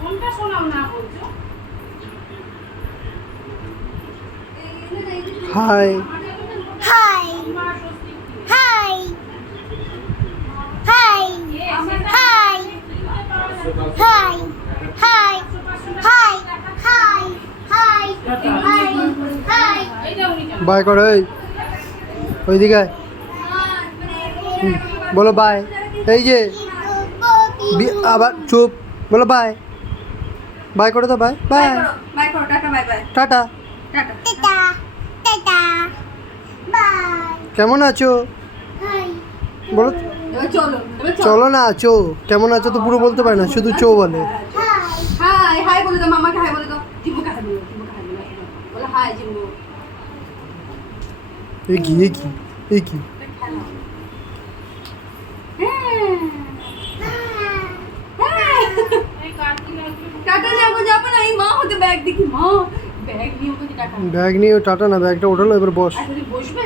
কোনটা শোনাও না বলছো? High high high high high high high high high high high high by করো ওইদিকে আয়। বলো বাই। এই যে আবার চুপ, বলো বাই। বাই করে তো বাই বাই বাই করো, tata, bye bye, tata. Tata. Tata tata bye কেমন আছো হাই বলো। এবার চলো, এবার চলো। চলো না চো। কেমন আছো তো পুরো বলতে পারে না, শুধু চো বলে। হাই হাই হাই বলে দাও, মামাকে হাই বলে দাও, জিম্বুকে হাই বলে দাও, জিম্বুকে হাই বলে দাও। বলো হাই জিম্বু। এই কি এই কি এই কি টাটা যাবো, যাবো না, এই মা হতে ব্যাগ দেখি, মা ব্যাগ নিয়ে ওকে টাটা। ব্যাগ নিয়ে টাটা না, ব্যাগটা ওঠালো, এবার বস। আচ্ছা, তুমি বসবে?